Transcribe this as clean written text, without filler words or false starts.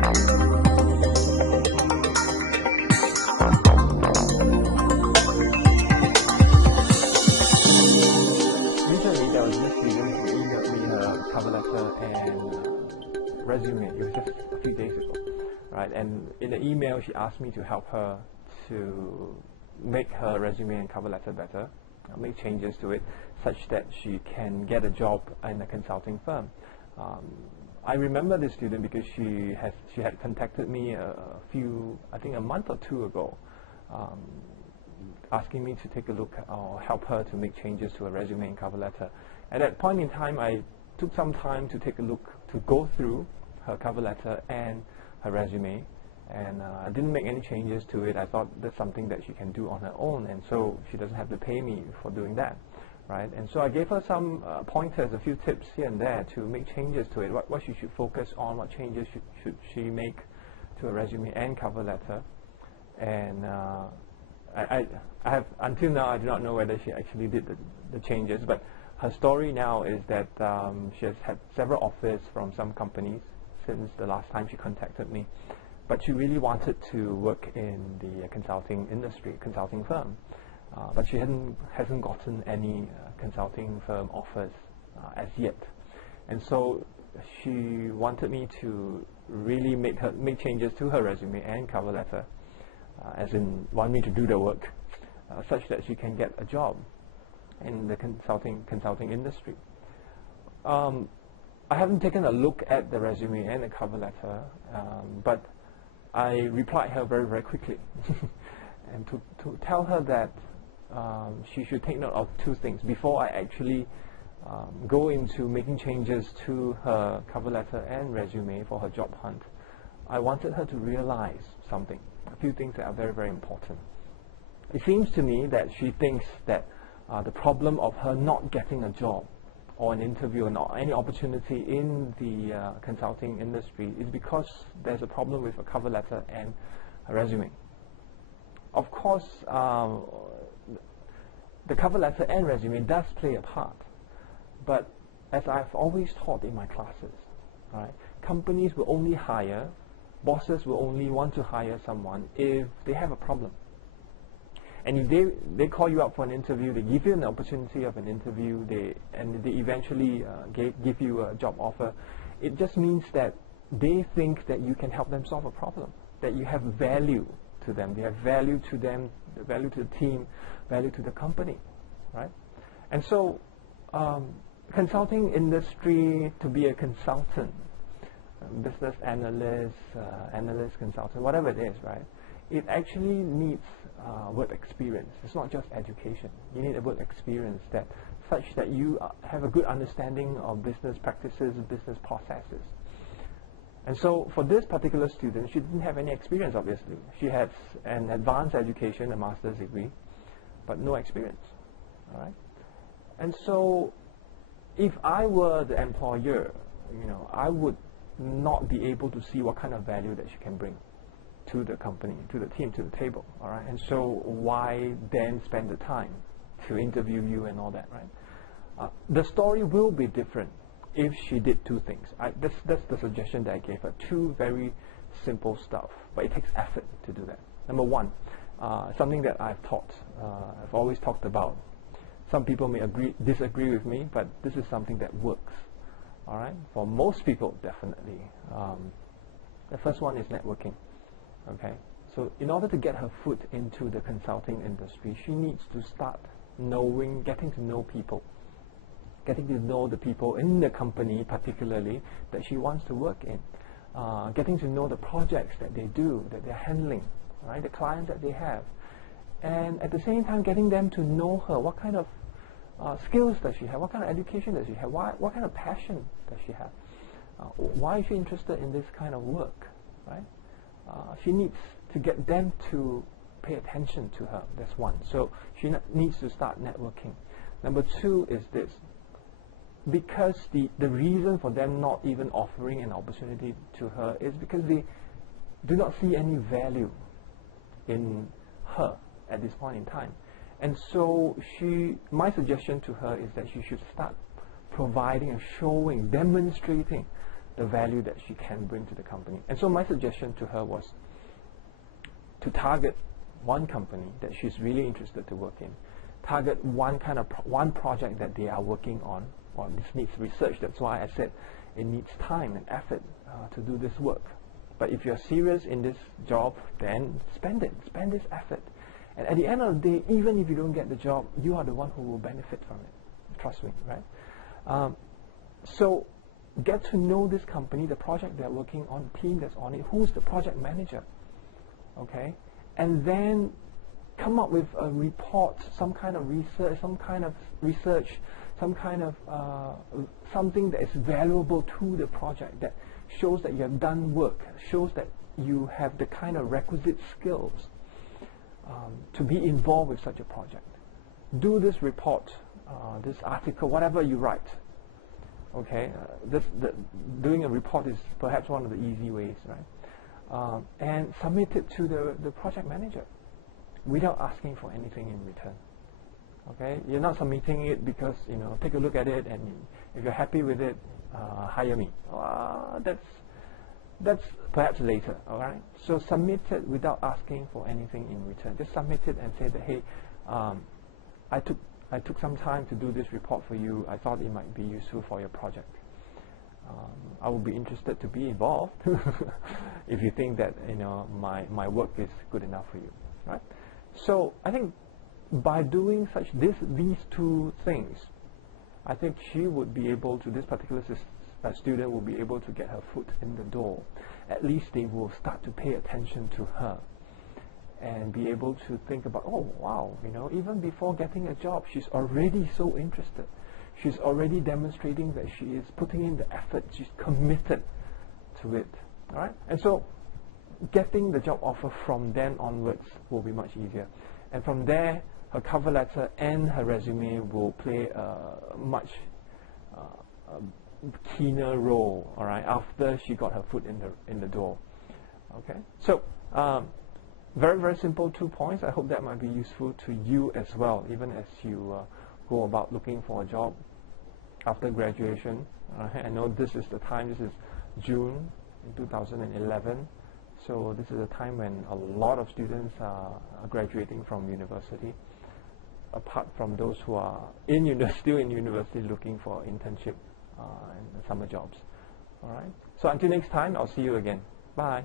Recently, there was this student who emailed me her cover letter and resume. It was just a few days ago, right? And in the email, she asked me to help her to make her resume and cover letter better, make changes to it, such that she can get a job in a consulting firm. I remember this student because she had contacted me I think a month or two ago, asking me to take a look or help her to make changes to her resume and cover letter. At that point in time, I took some time to take a look, to go through her cover letter and her resume, and I didn't make any changes to it. I thought that's something that she can do on her own, and so she doesn't have to pay me for doing that, right? And so I gave her some pointers, a few tips here and there to make changes to it, what she should focus on, what changes should she make to her resume and cover letter. And I have, until now, I do not know whether she actually did the changes, but her story now is that she has had several offers from some companies since the last time she contacted me, but she really wanted to work in the consulting industry, consulting firm, but she hasn't gotten any consulting firm offers as yet, and so she wanted me to really make changes to her resume and cover letter, as in want me to do the work, such that she can get a job in the consulting industry. I haven't taken a look at the resume and the cover letter, but I replied her very, very quickly and to tell her that she should take note of two things before I actually go into making changes to her cover letter and resume for her job hunt. I wanted her to realize something, a few things that are very, very important. It seems to me that she thinks that the problem of her not getting a job or an interview or any opportunity in the consulting industry is because there's a problem with a cover letter and a resume. Of course, the cover letter and resume does play a part, but as I've always taught in my classes, right, companies will only hire, bosses will only want to hire someone if they have a problem. And if they call you up for an interview, they give you an opportunity of an interview, and they eventually give you a job offer, it just means that they think that you can help them solve a problem, that you have value to them, they have value to them, value to the team, value to the company, right? And so consulting industry, to be a consultant, business analyst, consultant, whatever it is, right? It actually needs work experience. It's not just education. You need a work experience such that you have a good understanding of business practices, business processes. And so for this particular student, she didn't have any experience, obviously. She has an advanced education, a master's degree, but no experience. All right? And so if I were the employer, I would not be able to see what kind of value that she can bring to the company, to the team, to the table, all right? And so why then spend the time to interview you and all that, right? The story will be different if she did two things. That's the suggestion that I gave her. Two very simple stuff, but it takes effort to do that. Number one, something that I've always talked about. Some people may disagree with me, but this is something that works, all right? For most people, definitely. The first one is networking. Okay, so in order to get her foot into the consulting industry, she needs to start getting to know people, getting to know the people in the company particularly that she wants to work in, getting to know the projects that they do, that they're handling, right, the clients that they have, and at the same time getting them to know her, what kind of skills does she have, what kind of education does she have, what kind of passion does she have, why is she interested in this kind of work, right? She needs to get them to pay attention to her. That's one. So she needs to start networking. Number two is this. Because the reason for them not even offering an opportunity to her is because they do not see any value in her at this point in time. And so my suggestion to her is that she should start providing and showing, demonstrating the value that she can bring to the company. And so my suggestion to her was to target one company that she's really interested to work in, target one project that they are working on. Well, this needs research. That's why I said it needs time and effort to do this work. But if you're serious in this job, then spend this effort. And at the end of the day, even if you don't get the job, you are the one who will benefit from it. Trust me, right? So get to know this company, the project they're working on, the team that's on it, who's the project manager, okay? And then come up with a report, some kind of research, something that is valuable to the project, that shows that you have done work, shows that you have the kind of requisite skills to be involved with such a project. Do this report, this article, whatever you write. Okay, doing a report is perhaps one of the easy ways, right? And submit it to the project manager without asking for anything in return. Okay, you're not submitting it because, take a look at it, and if you're happy with it, hire me. That's perhaps later. All right. So submit it without asking for anything in return. Just submit it and say that, hey, I took some time to do this report for you. I thought it might be useful for your project. I would be interested to be involved if you think that my work is good enough for you, right? So I think by doing these two things, I think she would be able to, this particular student will be able to get her foot in the door. At least they will start to pay attention to her and be able to think about, oh wow, even before getting a job, she's already so interested. She's already demonstrating that she is putting in the effort. She's committed to it. All right? And so getting the job offer from then onwards will be much easier. And from there, her cover letter and her resume will play a much keener role, all right, after she got her foot in the door. Okay? So very, very simple 2 points. I hope that might be useful to you as well, even as you go about looking for a job after graduation. I know this is the time, this is June in 2011, so this is a time when a lot of students are graduating from university, apart from those who are still in university looking for internship and summer jobs. All right. So until next time, I'll see you again. Bye.